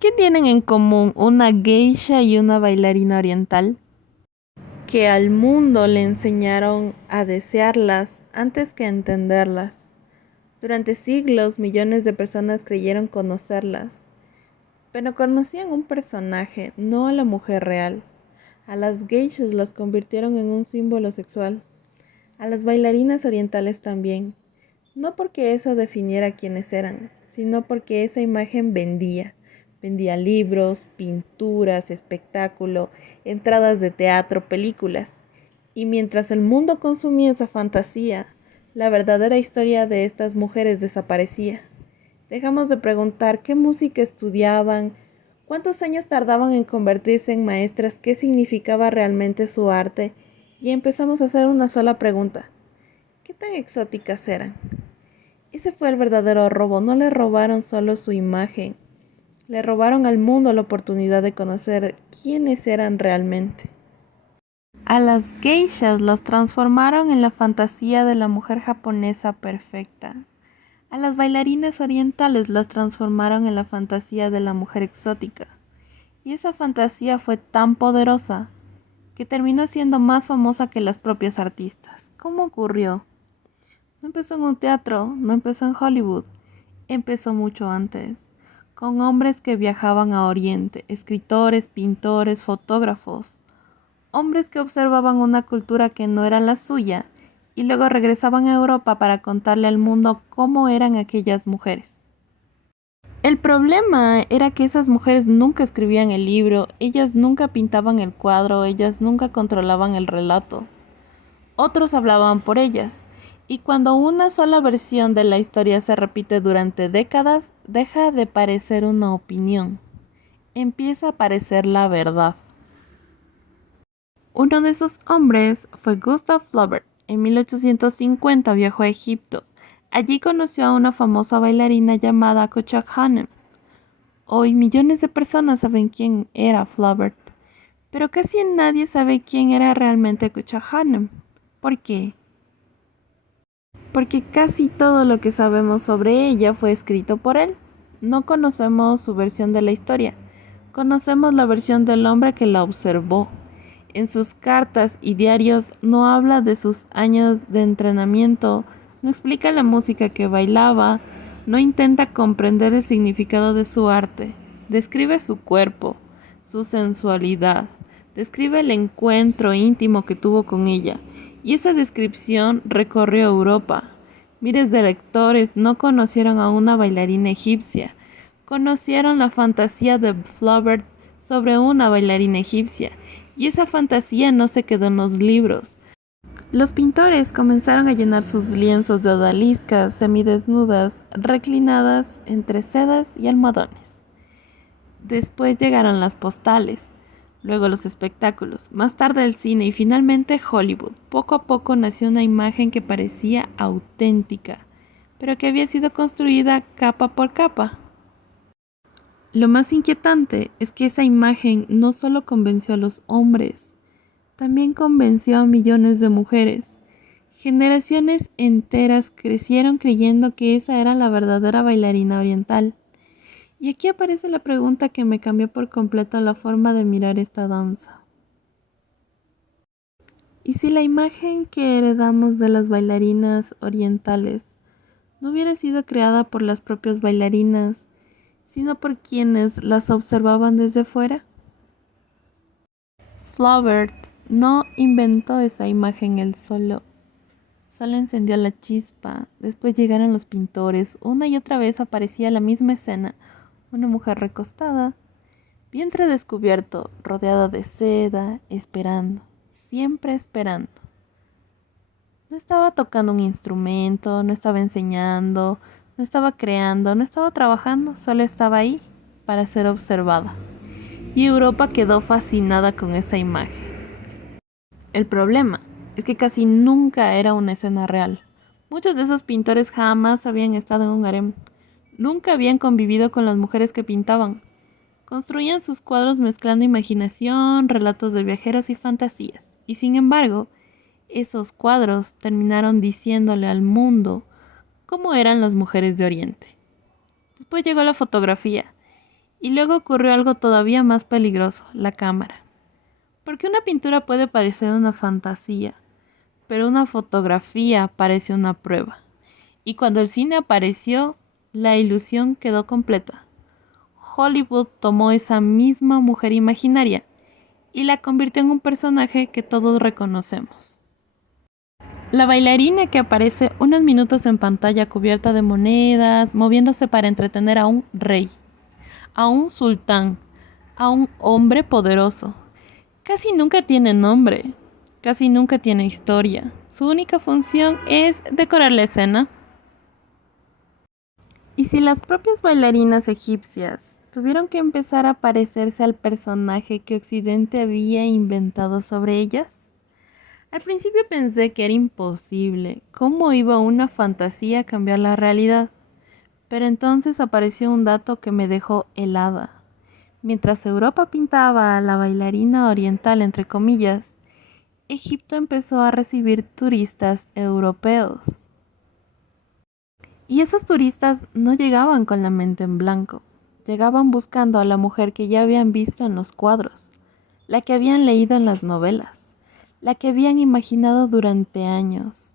¿Qué tienen en común una geisha y una bailarina oriental? Que al mundo le enseñaron a desearlas antes que a entenderlas. Durante siglos, millones de personas creyeron conocerlas, pero conocían un personaje, no a la mujer real. A las geishas las convirtieron en un símbolo sexual, a las bailarinas orientales también, no porque eso definiera quiénes eran, sino porque esa imagen vendía. Vendía libros, pinturas, espectáculo, entradas de teatro, películas. Y mientras el mundo consumía esa fantasía, la verdadera historia de estas mujeres desaparecía. Dejamos de preguntar qué música estudiaban, cuántos años tardaban en convertirse en maestras, qué significaba realmente su arte, y empezamos a hacer una sola pregunta: ¿qué tan exóticas eran? Ese fue el verdadero robo. No le robaron solo su imagen, le robaron al mundo la oportunidad de conocer quiénes eran realmente. A las geishas las transformaron en la fantasía de la mujer japonesa perfecta. A las bailarinas orientales las transformaron en la fantasía de la mujer exótica. Y esa fantasía fue tan poderosa que terminó siendo más famosa que las propias artistas. ¿Cómo ocurrió? No empezó en un teatro, no empezó en Hollywood, empezó mucho antes, con hombres que viajaban a Oriente, escritores, pintores, fotógrafos, hombres que observaban una cultura que no era la suya y luego regresaban a Europa para contarle al mundo cómo eran aquellas mujeres. El problema era que esas mujeres nunca escribían el libro, ellas nunca pintaban el cuadro, ellas nunca controlaban el relato. Otros hablaban por ellas, y cuando una sola versión de la historia se repite durante décadas, deja de parecer una opinión, empieza a parecer la verdad. Uno de esos hombres fue Gustav Flaubert. En 1850 viajó a Egipto. Allí conoció a una famosa bailarina llamada Kochak Hanem. Hoy millones de personas saben quién era Flaubert, pero casi nadie sabe quién era realmente Kochak Hanem. ¿Por qué? Porque casi todo lo que sabemos sobre ella fue escrito por él. No conocemos su versión de la historia, conocemos la versión del hombre que la observó. En sus cartas y diarios no habla de sus años de entrenamiento, no explica la música que bailaba, no intenta comprender el significado de su arte, describe su cuerpo, su sensualidad, describe el encuentro íntimo que tuvo con ella, y esa descripción recorrió Europa. Miles de lectores no conocieron a una bailarina egipcia, conocieron la fantasía de Flaubert sobre una bailarina egipcia, y esa fantasía no se quedó en los libros. Los pintores comenzaron a llenar sus lienzos de odaliscas semidesnudas, reclinadas entre sedas y almohadones. Después llegaron las postales, luego los espectáculos, más tarde el cine y finalmente Hollywood. Poco a poco nació una imagen que parecía auténtica, pero que había sido construida capa por capa. Lo más inquietante es que esa imagen no solo convenció a los hombres, también convenció a millones de mujeres. Generaciones enteras crecieron creyendo que esa era la verdadera bailarina oriental. Y aquí aparece la pregunta que me cambió por completo la forma de mirar esta danza. ¿Y si la imagen que heredamos de las bailarinas orientales no hubiera sido creada por las propias bailarinas, sino por quienes las observaban desde fuera? Flaubert no inventó esa imagen él solo. Solo encendió la chispa. Después llegaron los pintores. Una y otra vez aparecía la misma escena. Una mujer recostada, vientre descubierto, rodeada de seda, esperando, siempre esperando. No estaba tocando un instrumento, no estaba enseñando, no estaba creando, no estaba trabajando, solo estaba ahí para ser observada. Y Europa quedó fascinada con esa imagen. El problema es que casi nunca era una escena real. Muchos de esos pintores jamás habían estado en un harem, nunca habían convivido con las mujeres que pintaban. Construían sus cuadros mezclando imaginación, relatos de viajeros y fantasías. Y sin embargo, esos cuadros terminaron diciéndole al mundo cómo eran las mujeres de Oriente. Después llegó la fotografía, Y luego ocurrió algo todavía más peligroso, la cámara. Porque una pintura puede parecer una fantasía, pero una fotografía parece una prueba. Y cuando el cine apareció, la ilusión quedó completa. Hollywood tomó esa misma mujer imaginaria y la convirtió en un personaje que todos reconocemos. La bailarina que aparece unos minutos en pantalla cubierta de monedas, moviéndose para entretener a un rey, a un sultán, a un hombre poderoso. Casi nunca tiene nombre, casi nunca tiene historia. Su única función es decorar la escena. ¿Y si las propias bailarinas egipcias tuvieron que empezar a parecerse al personaje que Occidente había inventado sobre ellas? Al principio pensé que era imposible. ¿Cómo iba una fantasía a cambiar la realidad? Pero entonces apareció un dato que me dejó helada. Mientras Europa pintaba a la bailarina oriental, entre comillas, Egipto empezó a recibir turistas europeos. Y esos turistas no llegaban con la mente en blanco, llegaban buscando a la mujer que ya habían visto en los cuadros, la que habían leído en las novelas, la que habían imaginado durante años.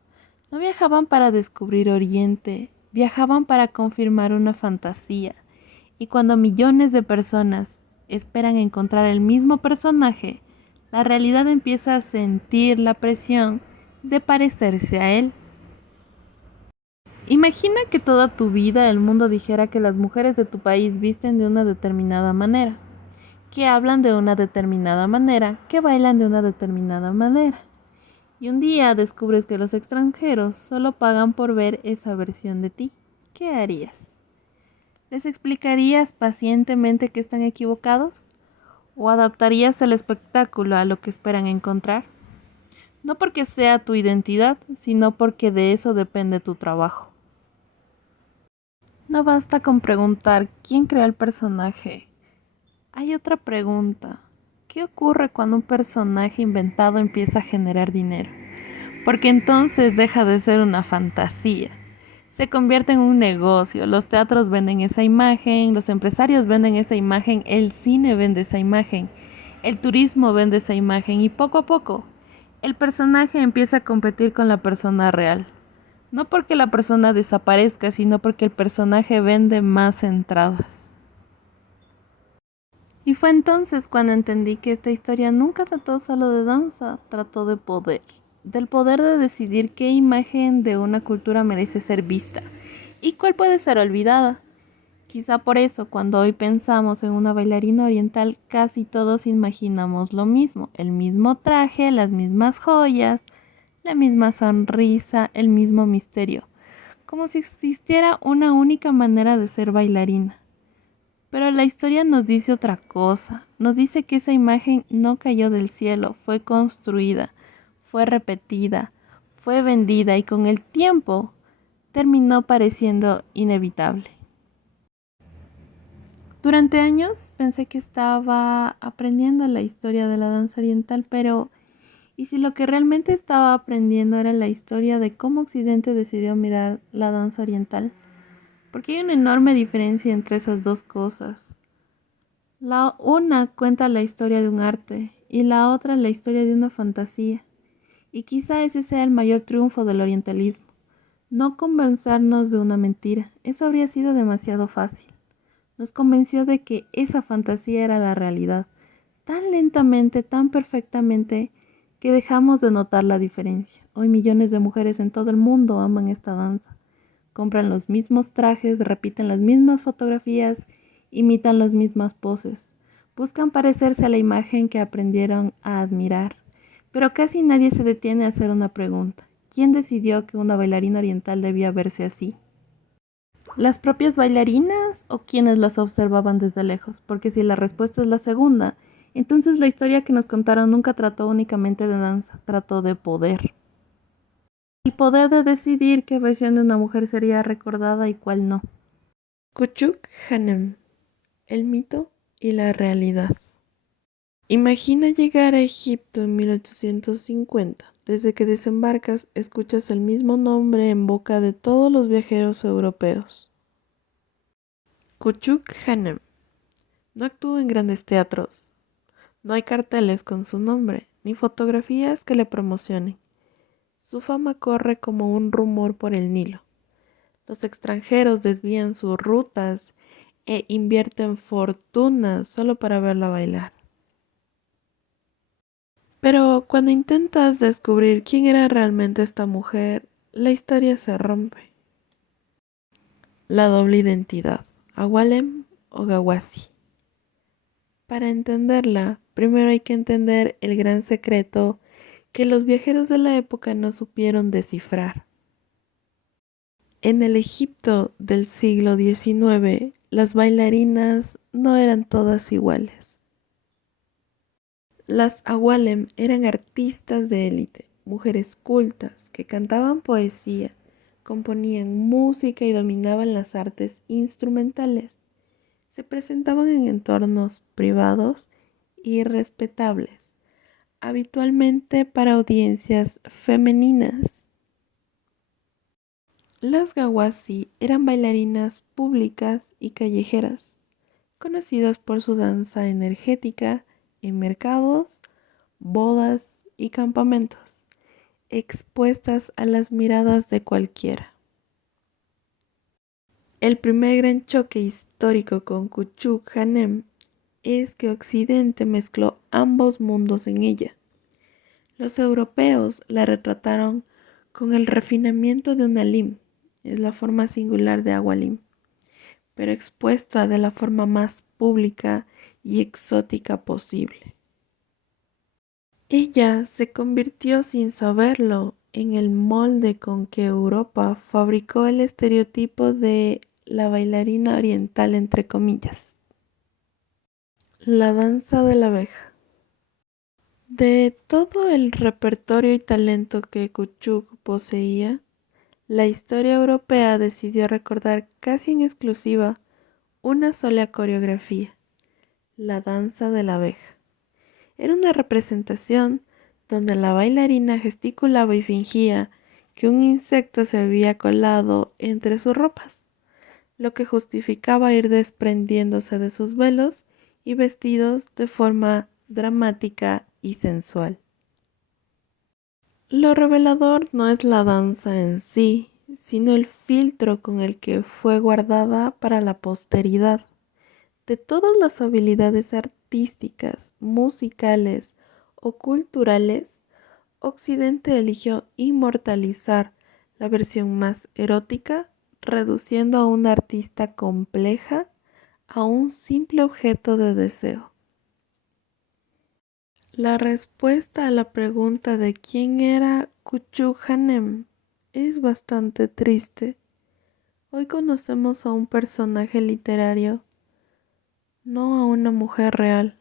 No viajaban para descubrir Oriente, viajaban para confirmar una fantasía. Y cuando millones de personas esperan encontrar el mismo personaje, la realidad empieza a sentir la presión de parecerse a él. Imagina que toda tu vida el mundo dijera que las mujeres de tu país visten de una determinada manera, que hablan de una determinada manera, que bailan de una determinada manera. Y un día descubres que los extranjeros solo pagan por ver esa versión de ti. ¿Qué harías? ¿Les explicarías pacientemente que están equivocados? ¿O adaptarías el espectáculo a lo que esperan encontrar? No porque sea tu identidad, sino porque de eso depende tu trabajo. No basta con preguntar quién creó el personaje. Hay otra pregunta. ¿Qué ocurre cuando un personaje inventado empieza a generar dinero? Porque entonces deja de ser una fantasía. Se convierte en un negocio. Los teatros venden esa imagen, los empresarios venden esa imagen, el cine vende esa imagen, el turismo vende esa imagen y poco a poco el personaje empieza a competir con la persona real. No porque la persona desaparezca, sino porque el personaje vende más entradas. Y fue entonces cuando entendí que esta historia nunca trató solo de danza, trató de poder. Del poder de decidir qué imagen de una cultura merece ser vista y cuál puede ser olvidada. Quizá por eso, cuando hoy pensamos en una bailarina oriental, casi todos imaginamos lo mismo, el mismo traje, las mismas joyas, la misma sonrisa, el mismo misterio, como si existiera una única manera de ser bailarina. Pero la historia nos dice otra cosa, nos dice que esa imagen no cayó del cielo, fue construida, fue repetida, fue vendida y con el tiempo terminó pareciendo inevitable. Durante años pensé que estaba aprendiendo la historia de la danza oriental, pero ¿y si lo que realmente estaba aprendiendo era la historia de cómo Occidente decidió mirar la danza oriental? Porque hay una enorme diferencia entre esas dos cosas. La una cuenta la historia de un arte y la otra la historia de una fantasía. Y quizá ese sea el mayor triunfo del orientalismo. No convencernos de una mentira, eso habría sido demasiado fácil. Nos convenció de que esa fantasía era la realidad, tan lentamente, tan perfectamente, que dejamos de notar la diferencia. Hoy millones de mujeres en todo el mundo aman esta danza. Compran los mismos trajes, repiten las mismas fotografías, imitan las mismas poses. Buscan parecerse a la imagen que aprendieron a admirar. Pero casi nadie se detiene a hacer una pregunta. ¿Quién decidió que una bailarina oriental debía verse así? ¿Las propias bailarinas o quienes las observaban desde lejos? Porque si la respuesta es la segunda, entonces la historia que nos contaron nunca trató únicamente de danza, trató de poder. El poder de decidir qué versión de una mujer sería recordada y cuál no. Küçük Hanım, el mito y la realidad. Imagina llegar a Egipto en 1850. Desde que desembarcas, escuchas el mismo nombre en boca de todos los viajeros europeos. Küçük Hanım. No actuó en grandes teatros. No hay carteles con su nombre, ni fotografías que le promocionen. Su fama corre como un rumor por el Nilo. Los extranjeros desvían sus rutas e invierten fortunas solo para verla bailar. Pero cuando intentas descubrir quién era realmente esta mujer, la historia se rompe. La doble identidad, Awalem o Gawasi. Para entenderla, primero hay que entender el gran secreto que los viajeros de la época no supieron descifrar. En el Egipto del siglo XIX, las bailarinas no eran todas iguales. Las Awalem eran artistas de élite, mujeres cultas que cantaban poesía, componían música y dominaban las artes instrumentales. Se presentaban en entornos privados y respetables, habitualmente para audiencias femeninas. Las Gawasi eran bailarinas públicas y callejeras, conocidas por su danza energética en mercados, bodas y campamentos, expuestas a las miradas de cualquiera. El primer gran choque histórico con Kuchuk Hanem es que Occidente mezcló ambos mundos en ella. Los europeos la retrataron con el refinamiento de una lim, es la forma singular de agua lim, pero expuesta de la forma más pública y exótica posible. Ella se convirtió sin saberlo en el molde con que Europa fabricó el estereotipo de la bailarina oriental entre comillas. La danza de la abeja. De todo el repertorio y talento que Kuchuk poseía, la historia europea decidió recordar casi en exclusiva una sola coreografía, la danza de la abeja. Era una representación donde la bailarina gesticulaba y fingía que un insecto se había colado entre sus ropas, lo que justificaba ir desprendiéndose de sus velos y vestidos de forma dramática y sensual. Lo revelador no es la danza en sí, sino el filtro con el que fue guardada para la posteridad. De todas las habilidades artísticas, musicales o culturales, Occidente eligió inmortalizar la versión más erótica, reduciendo a una artista compleja a un simple objeto de deseo. La respuesta a la pregunta de quién era Kuchuk Hanem es bastante triste. Hoy conocemos a un personaje literario, no a una mujer real.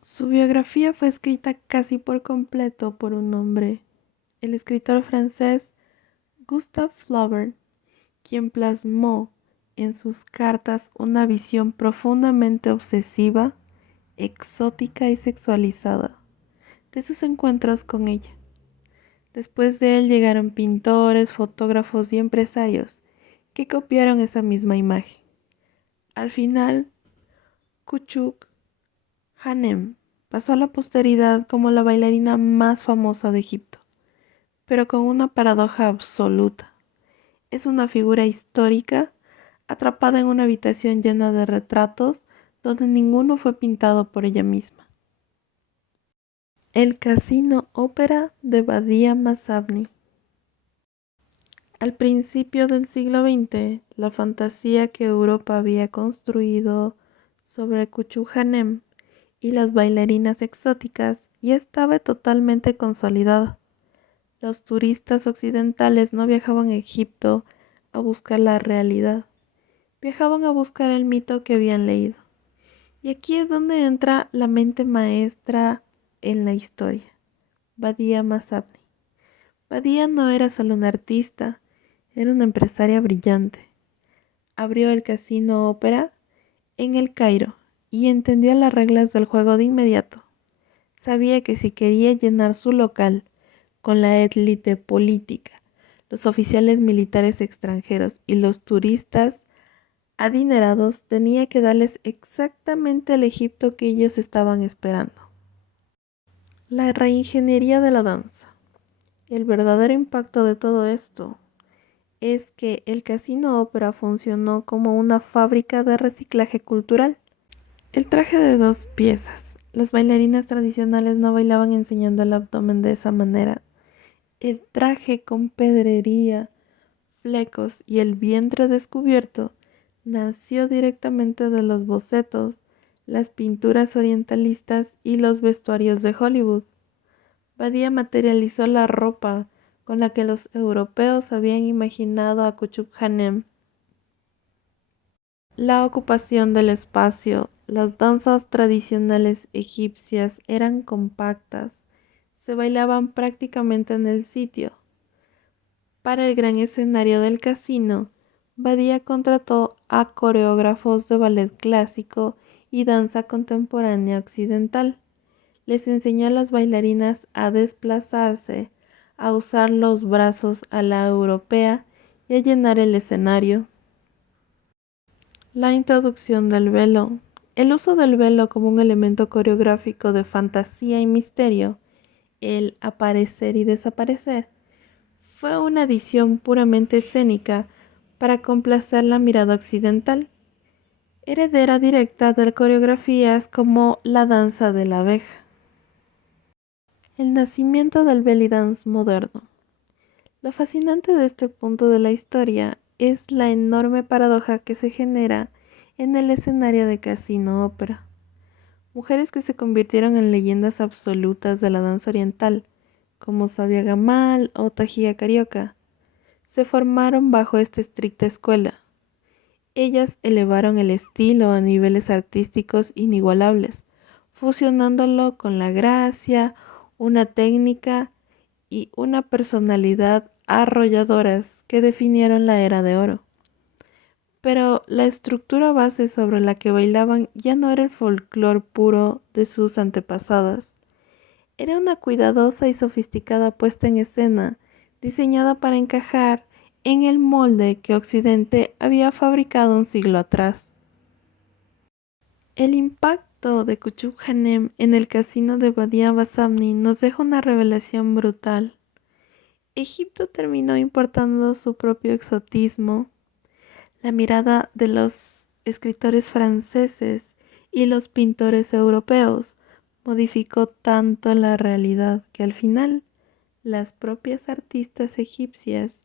Su biografía fue escrita casi por completo por un hombre, el escritor francés Gustave Flaubert, quien plasmó en sus cartas una visión profundamente obsesiva, exótica y sexualizada de sus encuentros con ella. Después de él llegaron pintores, fotógrafos y empresarios que copiaron esa misma imagen. Al final, Kuchuk Hanem pasó a la posteridad como la bailarina más famosa de Egipto, pero con una paradoja absoluta. Es una figura histórica atrapada en una habitación llena de retratos donde ninguno fue pintado por ella misma. El Casino Ópera de Badia Massabni. Al principio del siglo XX, la fantasía que Europa había construido sobre Kuchuk Hanem y las bailarinas exóticas ya estaba totalmente consolidada. Los turistas occidentales no viajaban a Egipto a buscar la realidad, viajaban a buscar el mito que habían leído. Y aquí es donde entra la mente maestra en la historia, Badia Massabni. Badia no era solo una artista, era una empresaria brillante. Abrió el Casino Ópera en el Cairo y entendió las reglas del juego de inmediato. Sabía que si quería llenar su local con la élite política, los oficiales militares extranjeros y los turistas adinerados tenía que darles exactamente el Egipto que ellos estaban esperando. La reingeniería de la danza. El verdadero impacto de todo esto es que el Casino Ópera funcionó como una fábrica de reciclaje cultural. El traje de 2 piezas. Las bailarinas tradicionales no bailaban enseñando el abdomen de esa manera. El traje con pedrería, flecos y el vientre descubierto nació directamente de los bocetos, las pinturas orientalistas y los vestuarios de Hollywood. Badía materializó la ropa con la que los europeos habían imaginado a Kuchuk-Hanem. La ocupación del espacio. Las danzas tradicionales egipcias eran compactas, se bailaban prácticamente en el sitio. Para el gran escenario del casino, Badía contrató a coreógrafos de ballet clásico y danza contemporánea occidental. Les enseñó a las bailarinas a desplazarse, a usar los brazos a la europea y a llenar el escenario. La introducción del velo. El uso del velo como un elemento coreográfico de fantasía y misterio, el aparecer y desaparecer, fue una adición puramente escénica para complacer la mirada occidental, heredera directa de coreografías como la danza de la abeja. El nacimiento del belly dance moderno. Lo fascinante de este punto de la historia es la enorme paradoja que se genera en el escenario de Casino Ópera. Mujeres que se convirtieron en leyendas absolutas de la danza oriental, como Sabia Gamal o Tajia Carioca, se formaron bajo esta estricta escuela. Ellas elevaron el estilo a niveles artísticos inigualables, fusionándolo con la gracia, una técnica y una personalidad arrolladoras que definieron la Era de Oro. Pero la estructura base sobre la que bailaban ya no era el folclore puro de sus antepasadas. Era una cuidadosa y sofisticada puesta en escena, diseñada para encajar en el molde que Occidente había fabricado un siglo atrás. El impacto de Kuchuk-Hanem en el casino de Badia Basamni nos deja una revelación brutal. Egipto terminó importando su propio exotismo. La mirada de los escritores franceses y los pintores europeos modificó tanto la realidad que al final las propias artistas egipcias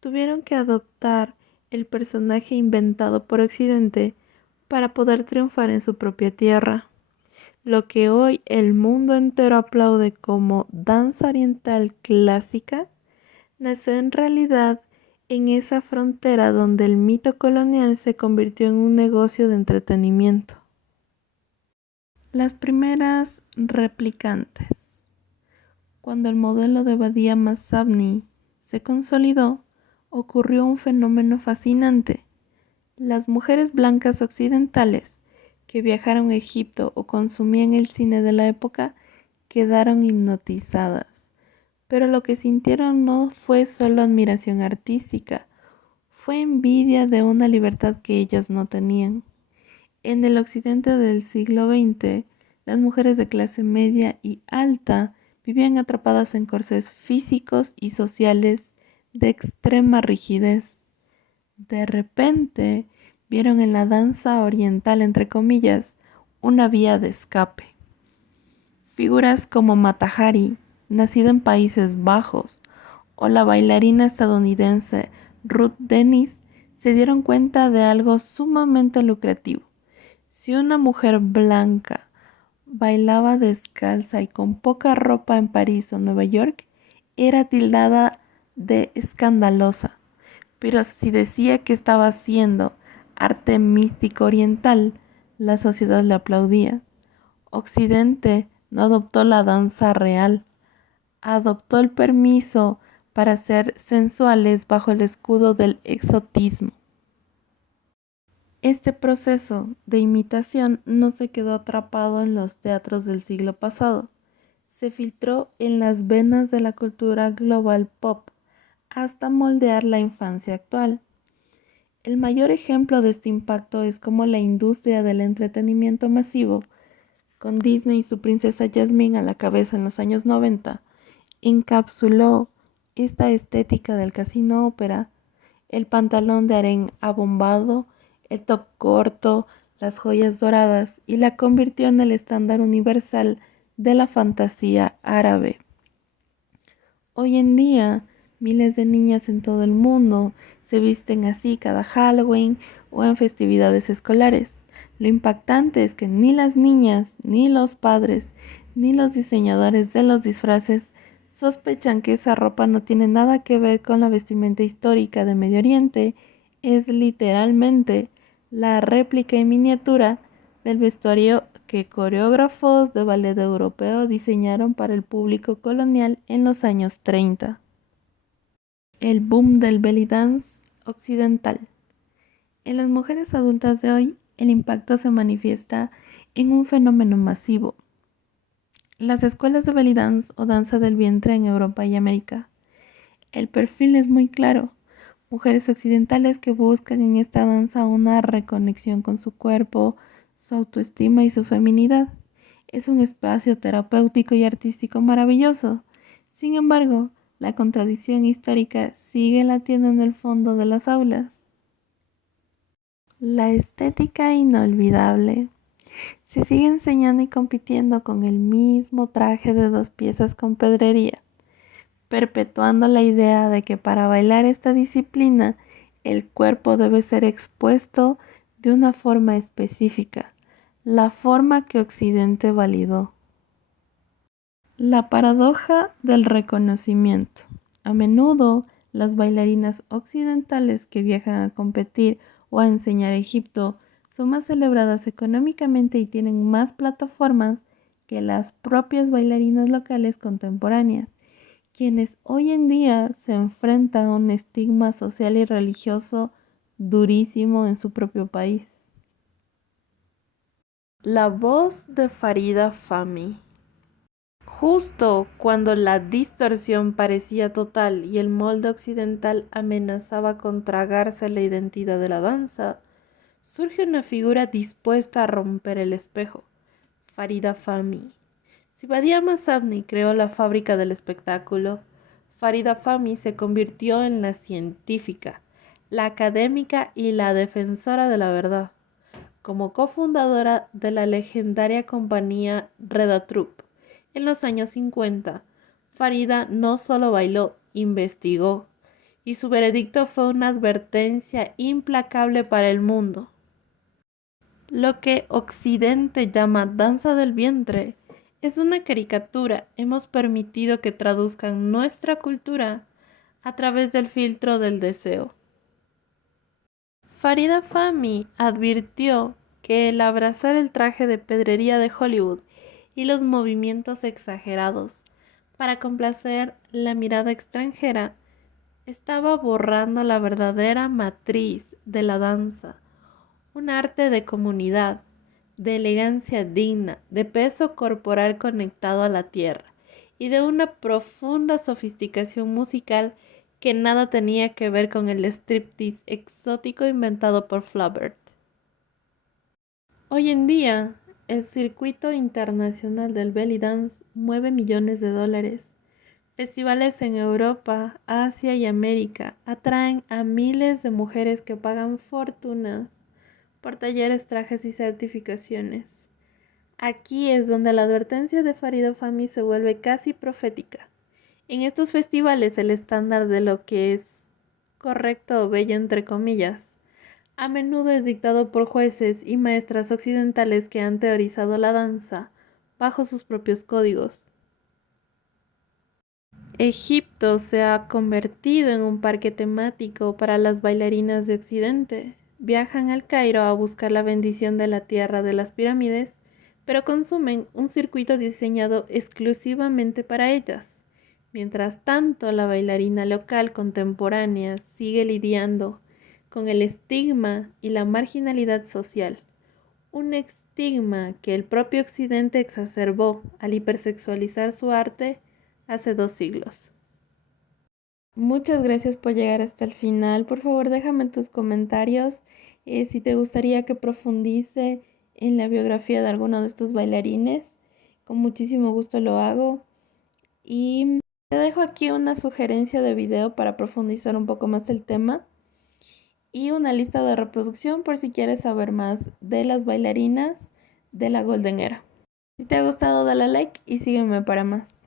tuvieron que adoptar el personaje inventado por Occidente para poder triunfar en su propia tierra. Lo que hoy el mundo entero aplaude como danza oriental clásica, nació en realidad en esa frontera donde el mito colonial se convirtió en un negocio de entretenimiento. Las primeras replicantes. Cuando el modelo de Badia Massabni se consolidó, ocurrió un fenómeno fascinante. Las mujeres blancas occidentales que viajaron a Egipto o consumían el cine de la época quedaron hipnotizadas. Pero lo que sintieron no fue solo admiración artística, fue envidia de una libertad que ellas no tenían. En el occidente del siglo XX, las mujeres de clase media y alta vivían atrapadas en corsés físicos y sociales de extrema rigidez. De repente, vieron en la danza oriental, entre comillas, una vía de escape. Figuras como Mata Hari, nacida en Países Bajos, o la bailarina estadounidense Ruth Dennis, se dieron cuenta de algo sumamente lucrativo. Si una mujer blanca bailaba descalza y con poca ropa en París o Nueva York, era tildada de escandalosa. Pero si decía que estaba haciendo arte místico oriental, la sociedad le aplaudía. Occidente no adoptó la danza real, adoptó el permiso para ser sensuales bajo el escudo del exotismo. Este proceso de imitación no se quedó atrapado en los teatros del siglo pasado, se filtró en las venas de la cultura global pop hasta moldear la infancia actual. El mayor ejemplo de este impacto es cómo la industria del entretenimiento masivo, con Disney y su princesa Jasmine a la cabeza en los años 90, encapsuló esta estética del casino ópera, el pantalón de harén abombado, el top corto, las joyas doradas y la convirtió en el estándar universal de la fantasía árabe. Hoy en día, miles de niñas en todo el mundo se visten así cada Halloween o en festividades escolares. Lo impactante es que ni las niñas, ni los padres, ni los diseñadores de los disfraces sospechan que esa ropa no tiene nada que ver con la vestimenta histórica de Medio Oriente. Es literalmente la réplica en miniatura del vestuario que coreógrafos de ballet europeo diseñaron para el público colonial en los años 30. El boom del belly dance occidental. En las mujeres adultas de hoy, el impacto se manifiesta en un fenómeno masivo. Las escuelas de belly dance o danza del vientre en Europa y América. El perfil es muy claro. Mujeres occidentales que buscan en esta danza una reconexión con su cuerpo, su autoestima y su feminidad. Es un espacio terapéutico y artístico maravilloso. Sin embargo, la contradicción histórica sigue latiendo en el fondo de las aulas. La estética inolvidable. Se sigue enseñando y compitiendo con el mismo traje de 2 piezas con pedrería, perpetuando la idea de que para bailar esta disciplina el cuerpo debe ser expuesto de una forma específica, la forma que Occidente validó. La paradoja del reconocimiento. A menudo, las bailarinas occidentales que viajan a competir o a enseñar a Egipto son más celebradas económicamente y tienen más plataformas que las propias bailarinas locales contemporáneas, quienes hoy en día se enfrentan a un estigma social y religioso durísimo en su propio país. La voz de Farida Fahmy. Justo cuando la distorsión parecía total y el molde occidental amenazaba con tragarse la identidad de la danza, surge una figura dispuesta a romper el espejo: Farida Fahmy. Si Badia Masabni creó la fábrica del espectáculo, Farida Fahmy se convirtió en la científica, la académica y la defensora de la verdad. Como cofundadora de la legendaria compañía Reda Troupe en los años 50, Farida no solo bailó, investigó, y su veredicto fue una advertencia implacable para el mundo. Lo que Occidente llama danza del vientre es una caricatura. Hemos permitido que traduzcan nuestra cultura a través del filtro del deseo. Farida Fahmy advirtió que el abrazar el traje de pedrería de Hollywood y los movimientos exagerados para complacer la mirada extranjera estaba borrando la verdadera matriz de la danza, un arte de comunidad, de elegancia digna, de peso corporal conectado a la tierra y de una profunda sofisticación musical que nada tenía que ver con el striptease exótico inventado por Flaubert. Hoy en día, el circuito internacional del belly dance mueve millones de dólares. Festivales en Europa, Asia y América atraen a miles de mujeres que pagan fortunas por talleres, trajes y certificaciones. Aquí es donde la advertencia de Farida Fahmy se vuelve casi profética. En estos festivales el estándar de lo que es correcto o bello entre comillas a menudo es dictado por jueces y maestras occidentales que han teorizado la danza bajo sus propios códigos. Egipto se ha convertido en un parque temático para las bailarinas de Occidente. Viajan al Cairo a buscar la bendición de la tierra de las pirámides, pero consumen un circuito diseñado exclusivamente para ellas. Mientras tanto, la bailarina local contemporánea sigue lidiando con el estigma y la marginalidad social, un estigma que el propio Occidente exacerbó al hipersexualizar su arte hace 2 siglos. Muchas gracias por llegar hasta el final. Por favor, déjame en tus comentarios si te gustaría que profundice en la biografía de alguno de estos bailarines. Con muchísimo gusto lo hago. Y te dejo aquí una sugerencia de video para profundizar un poco más el tema y una lista de reproducción por si quieres saber más de las bailarinas de la Golden Era. Si te ha gustado, dale like y sígueme para más.